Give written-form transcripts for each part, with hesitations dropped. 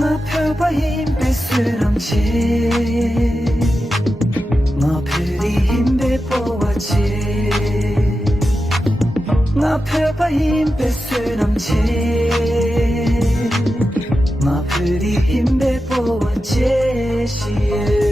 펴봐 힘 뺏으람지 너 프리 힘 빼보았지 너 펴봐 힘 뺏으람지 너 프리 힘 빼보았지 시에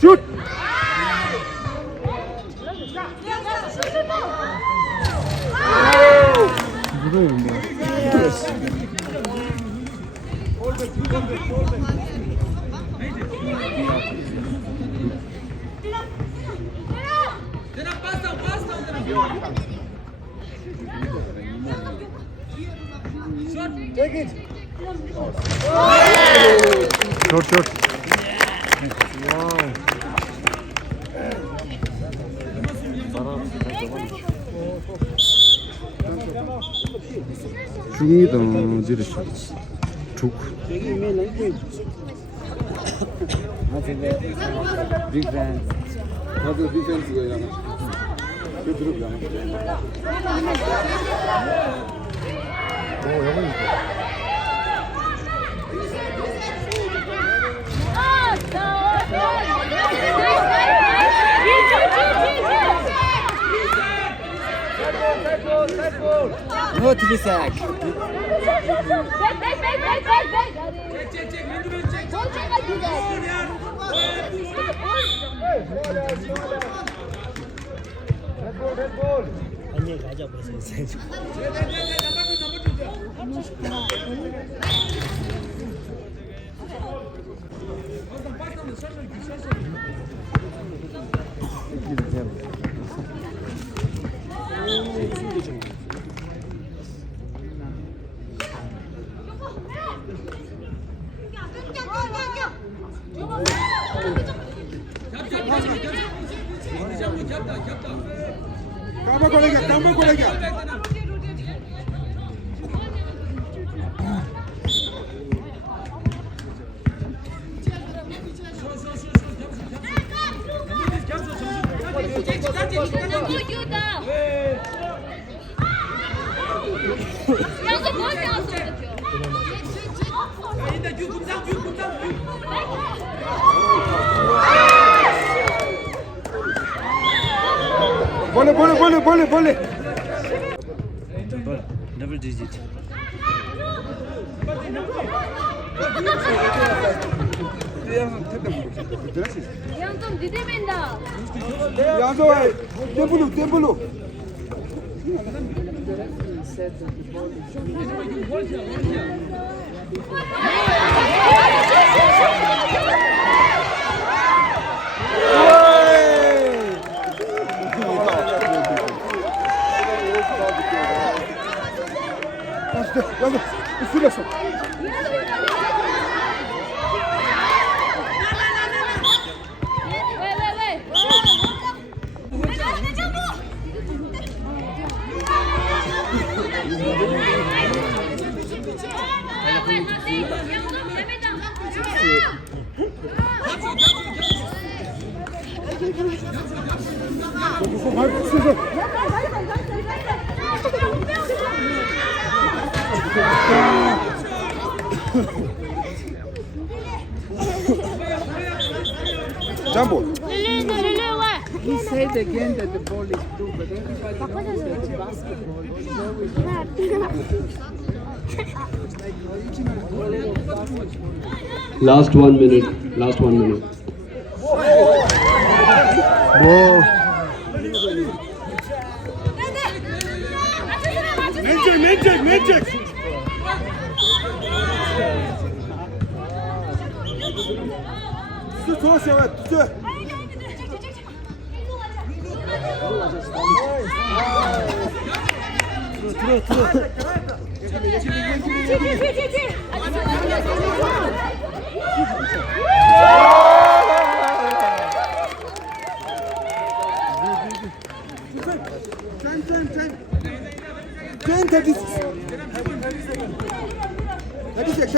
슛! 슛. 죽이다 지르시 죽 Big fans. Nasıl big fans ya? Götürüp ya. No to be sack. 안녕 가자 벌써. 깜빡 걸리게 볼래 Double digit. 양좀 디데벤다. 양조 템블루 양조 풀렸어 잠보 He said again that the ball is blue, but everybody knows that it's basketball. It's always like original ball. Last 1 minute. Last 1 minute. 맨책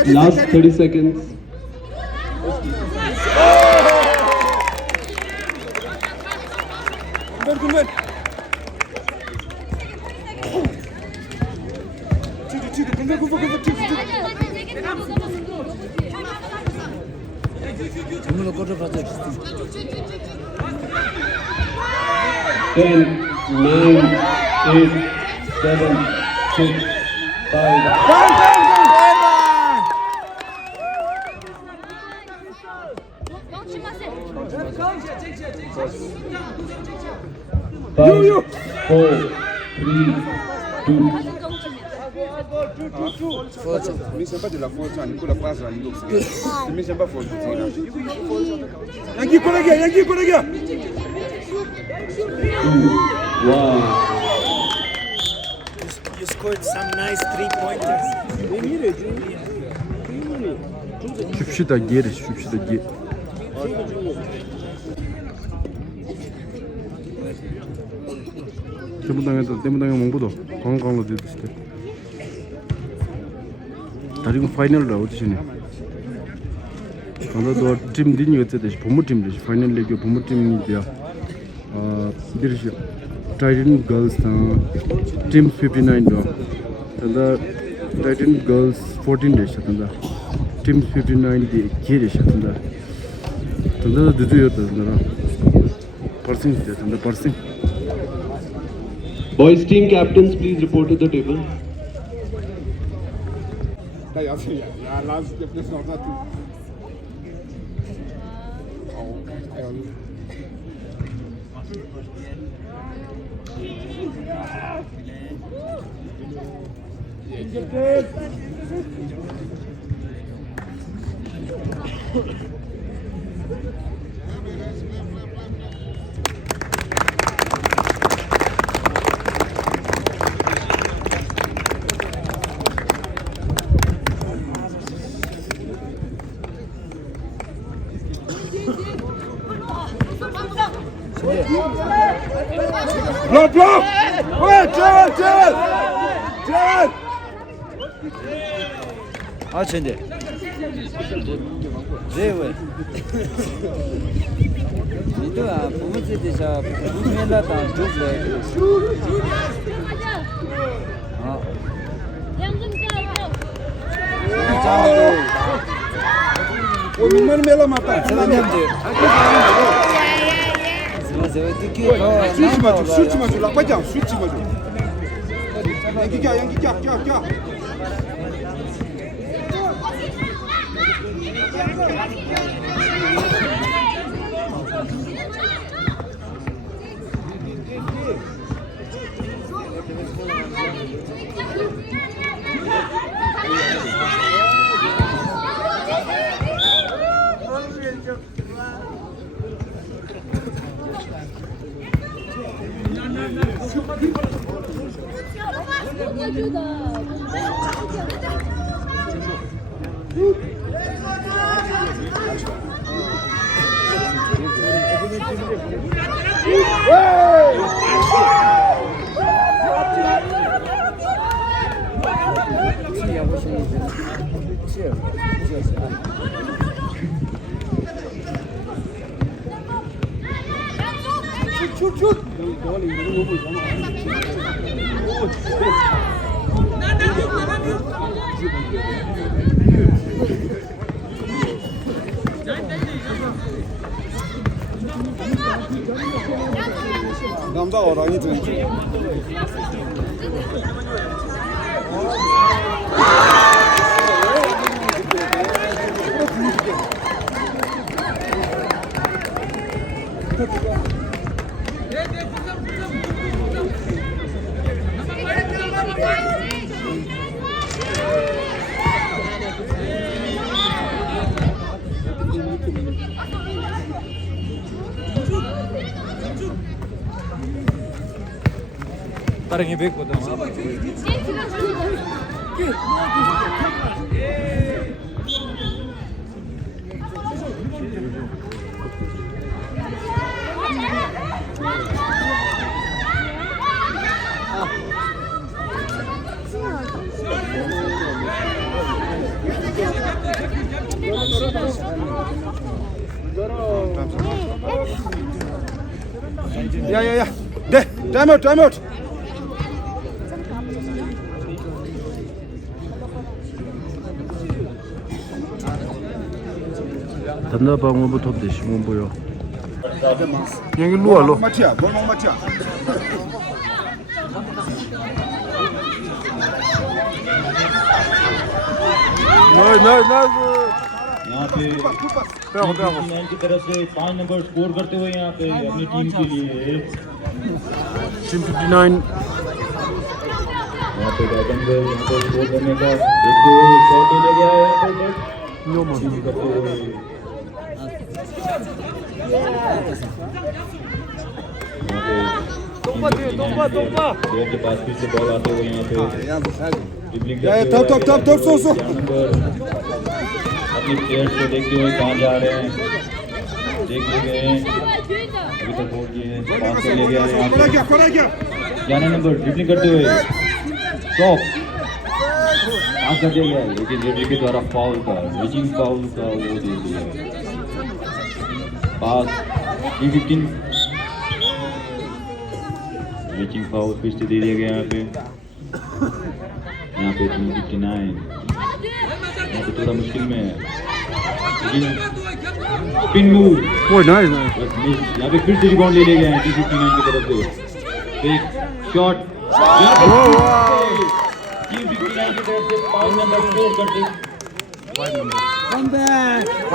Last 30 seconds. 눈으로 꽂아봐줘. 10, 9, 8, 7, 6, 5. Five, 4, 3, 2. Mi sembra della forza, Nicola Pasa, mi sembra forza. Yangi collega. Wow. You scored some nice 3-pointers. 줍시다 게. 대문당에 몽보도 강강로 됐을 때. 다리고 파이널로 오디션이. 아마도 팀 디니였대. 부모팀이지. 파이널 리그 부모팀이야. 이르시 Titan girls team 59 do. Tanda Titan girls 14 days tanda. Team 59 di kiri tanda. Tanda dudu yo tanda. Parsing. Boys team captains, please report to the table. Block! Wait, Jared! 아, 쟤네. 왜? 이도야, 부모님들이 무슨일하다 죽래. 아. 양좀 O número me la mata. Chute mais lá, vai dar, chute mais. Yangi. 남자 어랑이 좀. 빠르게 뵙거든. 야야야. 네. 타임아웃 타임아웃. 단나 방어부 톱대시 뭐 보여. 여기 루알로. 마티야. 뭘 마티야. 나이스. यहाँ पे team की तरफ से 5 number score करते हुए यहाँ पे अपनी टीम के लिए टीम 59 यहाँ पे टाइटन को यहाँ पे स्कोर करने का एक शॉट ले गया है यहाँ पे नो मन टीम करते हुए प्लेयर के पास फिर से बॉल आते हुए यहाँ पे 야, 탑 쏘. अपने प्लेयर्स को देखते हुए कहाँ जा रहे हैं देख ले गए हैं अभी तक हो गए हैं पास कर ले गया है यहाँ पे 11 नंबर ड्रिबलिंग करते हुए स्टॉप पास कर दिया गया लेकिन रेफरी के द्वारा फाउल का रीचिंग फाउल का वो दे दिया पास D15 रीचिंग फाउल फिर से दे दिया गया यहाँ पे 359 यहाँ पे थोड़ा मुश्किल में है लेकिन पिन मूव ओए नाइस यहाँ पे फिर से रिबाउंड ले गए हैं T59 की तरफ से एक शॉट T59 की तरफ से 5 नंबर स्कोर करते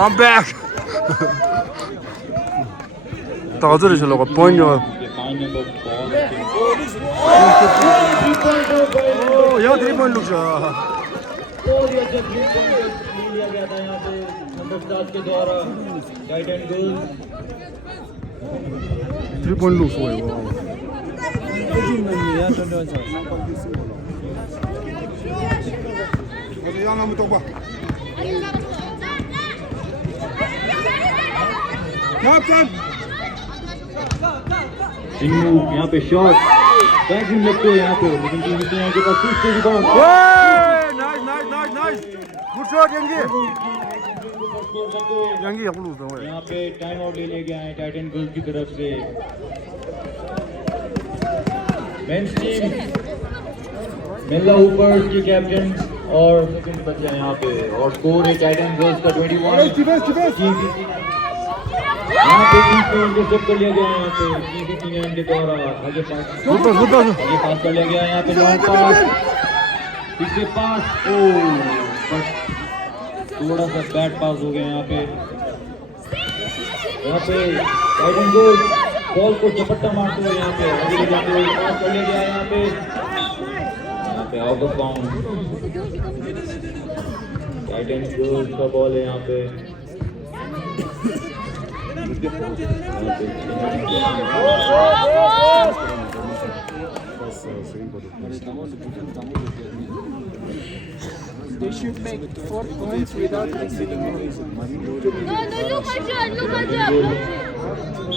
I'm back. 다들 저러고 보이냐. 5 number ball 야, 3point 룩자. और ये जब लिया गया था यहाँ पे नंबर 7 के द्वारा टाइटन गोल 3point 룩 쏘요. 어디 양 한번 또 봐. सिंगू यहाँ पे शॉट बैकिंग लगते हो यहाँ पे लेकिन टीम के पास फिर से rebound nice. Good shot, Yangi. Yangi 약간 룩 쏘요. यहाँ पे टाइम आउट ले गया है टाइटन गर्ल्स की तरफ से मेंस टीम मेला ऊपर की कैप्टन और सेकंड बच्चे हैं यहाँ पे और स्कोर है टाइटन गर्ल्स का 21 यहाँ पे इंटरसेप्ट कर लिया गया है यहाँ पे T59 के द्वारा आगे पास कर लिया गया है यहाँ पे लॉन्ग पास पीछे पास बट थोड़ा सा बैड पास हो गया यहाँ पे टाइटन गोल बॉल को झपट्टा मारते हुए यहाँ पे आगे ले जाते हुए पास कर लिया गया है यहाँ पे आउट ऑफ बाउंड टाइटन गोल का बॉल है यहाँ पे They should make 4 points without receiving anything. No, look at John, look at John.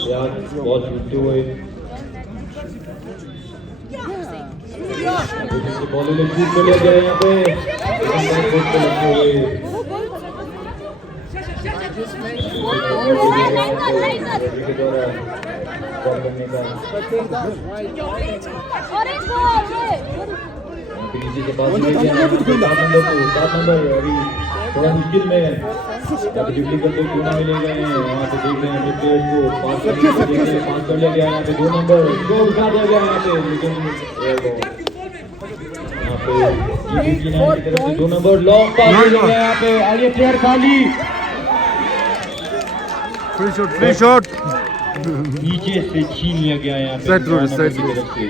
Yeah, ball छूटते हुए बॉल ले शूट कर लिया गया यहाँ पे लगते हुए के द्वारा बॉल करने का Orange ball. नीचे के पास 7 नंबर अभी थोड़ा मुश्किल में ड्रिबलिंग करते हुए मिलेगा यहाँ पे देख रहे हैं प्लेयर को पास कर लिया गया यहाँ पे 2 नंबर को उठा दिया गया यहाँ पे लेकिन यहाँ पे की तरफ से 2 नंबर लॉन्ग पास दिया गया यहाँ पे आगे प्लेयर खाली फ्री शॉट नीचे से छीन लिया गया यहाँ पे साइड रोड की तरफ से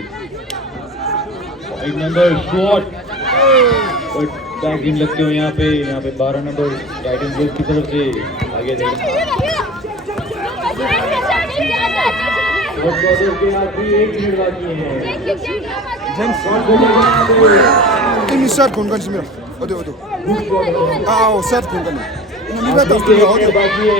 1 नंबर शॉट और टैग इन लगते हुए यहाँ पे 12 नंबर टाइटन ग्रुप की तरफ से आगे और क्वार्टर के आखिरी 1 मिनट बाकी है ini shot kung kan simira odo shot kung kan ini liba ta odo बाकी है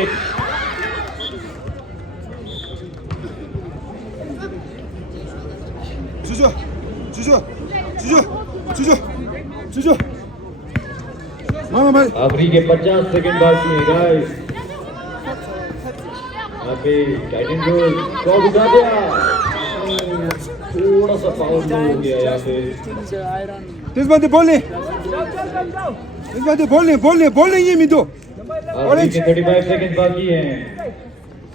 Juju mama आखिरी के 50 सेकंड बाकी है गाइस यहाँ पे टाइटन ग्रुप शॉट उठा दिया थोड़ा सा फाउल हो गया यहाँ पे this one the bowling ये मिदो आखिरी के 35 सेकंड बाकी हैं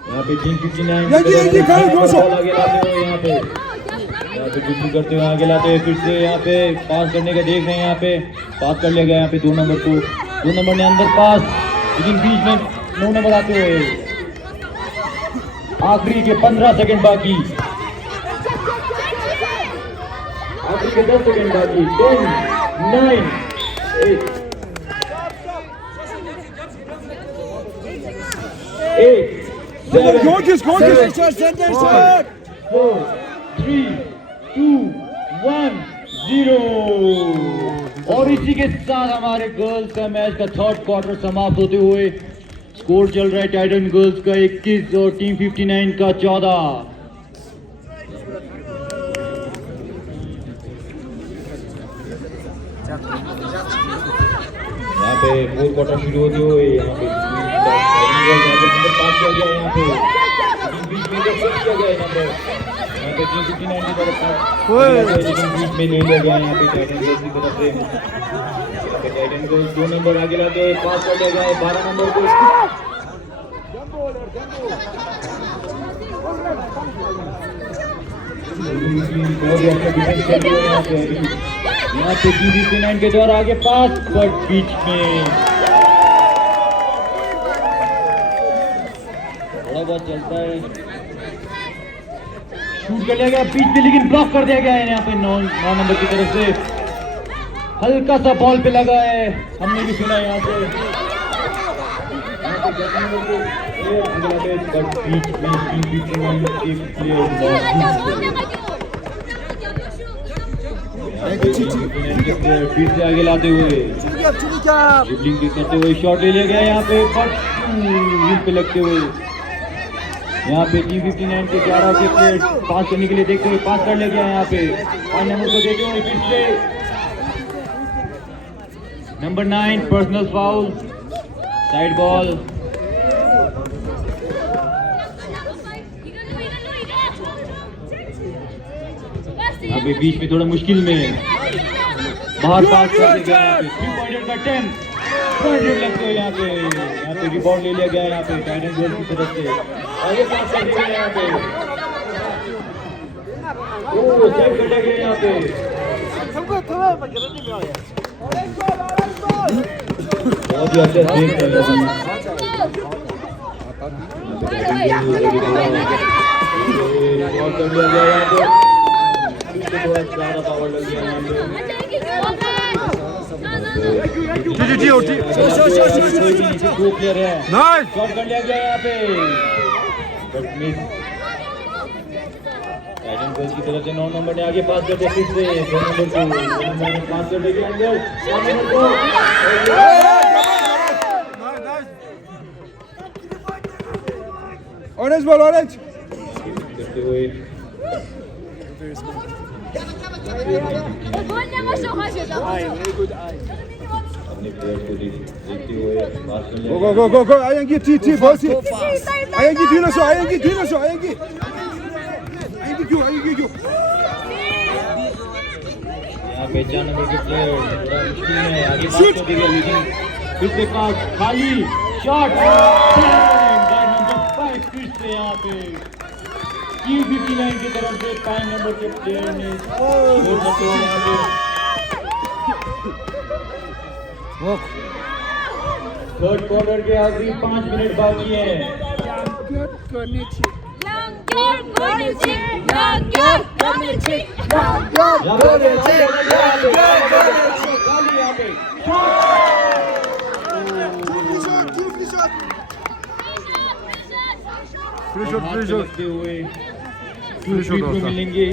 यहाँ पे टीम 59 ये करो दोस्तों आगे लाते हुए यहाँ पे ड्रिबलिंग करते हुए आगे लाते हुए फिर से यहाँ पे पास करने का देख रहे हैं यहाँ पे पास कर लिया गया यहाँ पे 2 नंबर को 2 नंबर ने अंदर पास लेकिन बीच में 9 नंबर आते हुए आखिरी के 15 सेकंड बाकी आखिरी के 10 सेकंड बाकी 10 9 8 7 gorgeous 4 3 2 1 0 और इसी के साथ हमारे गर्ल्स का मैच का 3rd क्वार्टर समाप्त होते हुए स्कोर चल रहा है टाइटन गर्ल्स का 21 और टीम 59 का 14। यहाँ पे 4 क्वार्टर शुरू होते हुए यहाँ पे पास किया गया यहाँ पे बीच में किया गया यहाँ पे टीम 59 की तरफ बीच में ले लिया गया यहाँ पे टाइटन गर्ल्स की तरफ से टाइटन गर्ल्स 2 नंबर आगे लाते हुए पास कर लिया गया 12 नंबर को बहुत ही अच्छा डिफेंस कर रही है यहाँ पे टीम 59 के द्वारा आगे पास बट बीच में थोड़ा बहुत चलता है शूट कर लिया गया बीच में लेकिन ब्लॉक कर दिया गया है यहाँ पे 9 नंबर की तरफ से हल्का सा बॉल पे लगा है हमने भी सुना यहाँ पे बीच में फिर से आगे लाते हुए ड्रिबलिंग करते हुए शॉट ले लिया गया यहाँ पे पे लगते हुए यहाँ पे टीम 59 के 11 के प्लेयर पास करने के लिए देखते हुए पास कर लिया गया यहाँ पे 5 नंबर को देते हुए फिर से number 9 personal foul side ball यहाँ पे बीच में थोड़ा मुश्किल में बाहर पास कर दिया गया 3 पॉइंटर का अटेम्प्ट लगते हुए यहाँ पे रिबाउंड ले लिया गया यहाँ पे टाइटन गर्ल्स की तरफ से आगे पास कर दिया यहाँ पे सेव कर दिया गया यहाँ पे बहुत ही अच्छा सेव कर लिया यहाँ पे थोड़ा ज्यादा पावर लग गया यहाँ पे दो प्लेयर है शॉट कर लिया गया यहाँ पे बट मिस गाइडेंस गर्ल्स की तरफ से 9 नंबर ने आगे पास कर दिया फिर से 2 नंबर को 2 नंबर ने पास कर दिया अंदर 4 नंबर को Orange ball, orange. करते हुए अपने प्लेयर को देखते हुए पास कर Go, go, go, go, go. Ayangi, T, boss. Ayangi, Dino, so. Ayangi. Ayangi, Q. यहाँ पे 4 नंबर के प्लेयर थोड़ा मुश्किल में आगे पास कर दिया लेकिन फिर से पास खाली शॉट नंबर 5 फिर से यहाँ पे Q59 की तरफ से 5 नंबर के प्लेयर ने स्कोर किया यहाँ पे थर्ड क्वार्टर के आखिरी 5 मिनट बाकी हैं मिलेंगे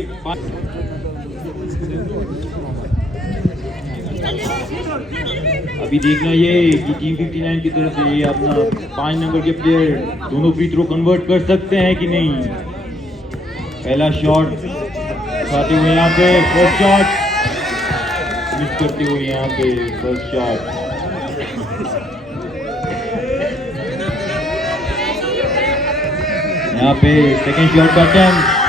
अभी देखना ये कि टीम 59 की तरफ से ये अपना 5 नंबर के प्लेयर दोनों फ्री थ्रो कन्वर्ट कर सकते हैं कि नहीं। पहला शॉट खाते हुए यहाँ पे फर्स्ट शॉट मिस करते हुए यहाँ पे फर्स्ट शॉट यहाँ पे सेकंड शॉट का अटेम्प्ट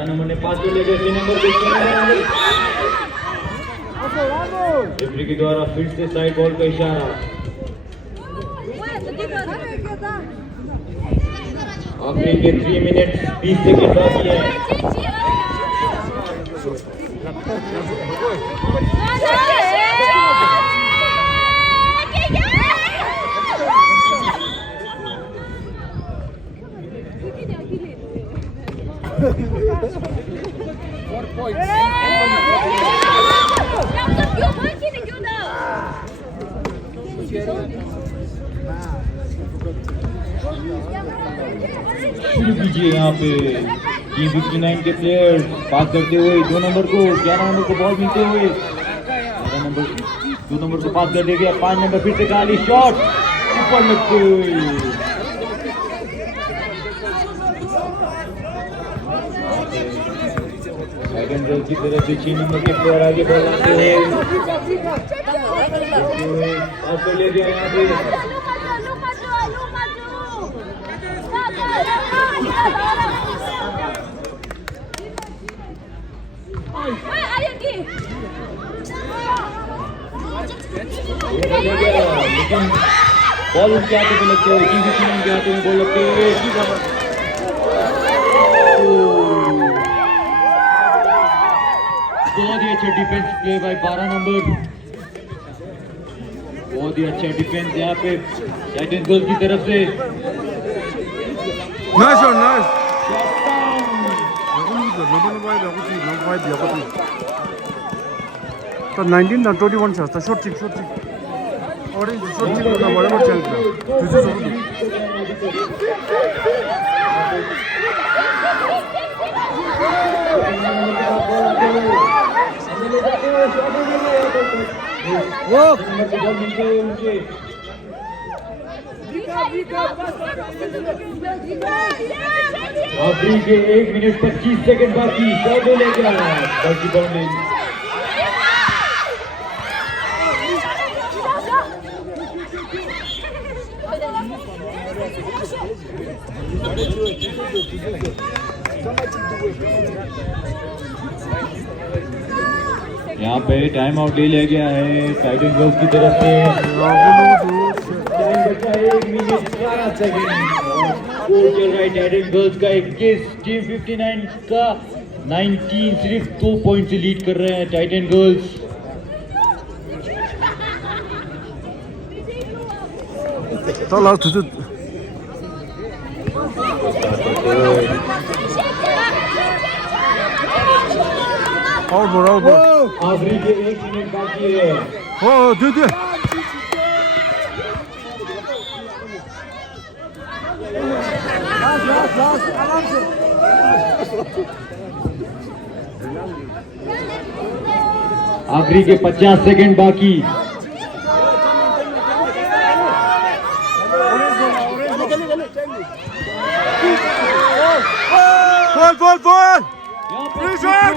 नंबर ने 5 को लेकर 6 नंबर रेफरी के द्वारा फिर से साइड बॉल का इशारा। आखिरी के 3 मिनट 20 सेकंड बाकी है। शुरू कीजिए यहाँ पे टीम 59 के प्लेयर पास करते हुए 2 नंबर को 11 नंबर को बॉल मिलते हुए 2 नंबर को पास कर दे गया 5 नंबर फिर से खाली शॉट ऊपर लगते हुए की तरफ से 6 नंबर के प्लेयर आगे बॉल आते हुए पास कर ले गया यहाँ पे लेकिन बॉल उनके हाथों पे लगते हुए टीम 59 के हाथों में बॉल लगते हुए बहुत ही अच्छा डिफेंस प्ले बाय 12 नंबर बहुत ही अच्छा डिफेंस यहाँ पे टाइटंस गर्ल्स की तरफ से Nice shot, nice. तो 19 ना 21 छ त शॉट चिक ऑरेंज शॉट चिक ना बराबर चल रहा दिस इज वो आखिरी के 1 मिनट 25 सेकंड बाकी शॉट लेगा बाकी बॉल में यहाँ पे टाइम आउट ले लिया गया है टाइटन गर्ल्स की तरफ से। टाइम बचा 1 मिनट 12 सेकंड। स्कोर चल रहा है टाइटन गर्ल्स का 21, टीम 59 का 19। सिर्फ 2 पॉइंट से लीड कर रहे हैं टाइटन गर्ल्स। चल तुझे और आखिरी के 1 मिनट बाकी है। ओ दे आखिरी के 50 सेकंड बाकी। Gol! Free shot!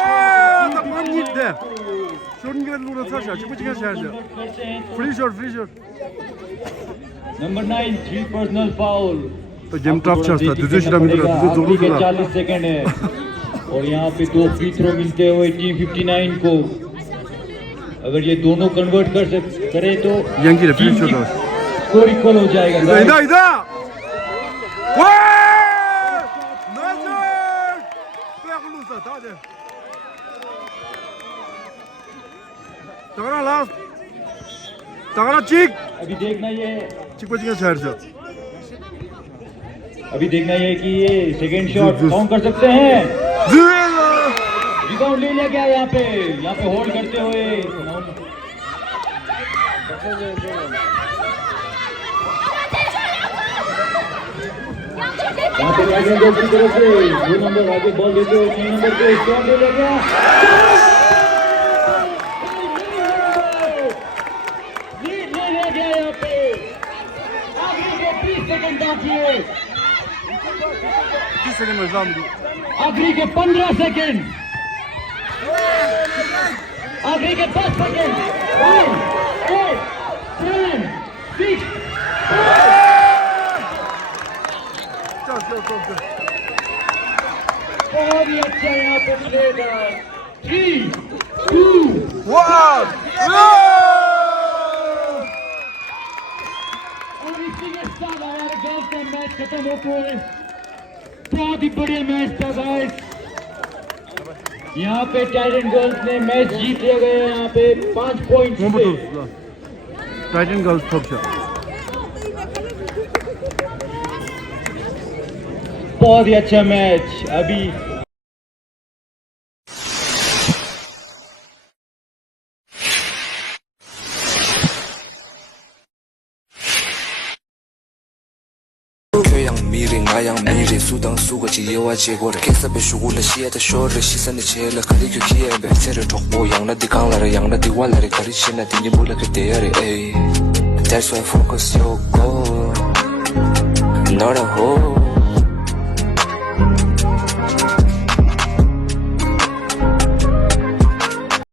Oh, the one hit there. Shouldn't get Luna Sasha. Free shot. Number 9, 3 personal foul। तो गेम टफ चल रहा है। तुझे शर्म नहीं आ रहा। तुझे जोर 40 सेकंड है और यहाँ पे 2 फ्री थ्रो मिलते हुए टीम 59 को। अगर ये दोनों कन्वर्ट करे तो यंगी फ्री शॉट स्कोर इक्वल हो जाएगा। इधर तगड़ा चिक अभी देखना ये अभी देखना ये कि ये सेकंड शॉट काउंट कर सकते हैं। रिबाउंड ले लिया गया यहाँ पे होल्ड करते हुए। यहाँ पे टाइटन गर्ल्स की तरफ से 2 नंबर आगे बॉल देते हुए 3 नंबर पे शॉट ले लिया गया। लीड ले लिया गया यहाँ पे। आखिरी के 30 सेकंड बाकी है। आखिरी के 15 सेकंड। आखिरी के 10 सेकंड। 9, 8, 7, 6, 5। बहुत ही अच्छा यहाँ पे मिलेगा। 3, 2, 1। और इसी के साथ हमारे गर्ल्स का मैच खत्म होते हुए बहुत ही बढ़िया मैच था गाइस। यहाँ पे टाइटन गर्ल्स ने मैच जीत लिया गया। यहाँ पे 5 पॉइंट से टाइटन गर्ल्स top बहुत ही अच्छा match. अभी苏当苏个起有啊结果的，给啥被输了些的说的，牺牲的切了，可以去切呗，这是托我养了的扛了的，养了的完了的，可以现在听见不了个点的哎，That's why focus your goal，not a hole。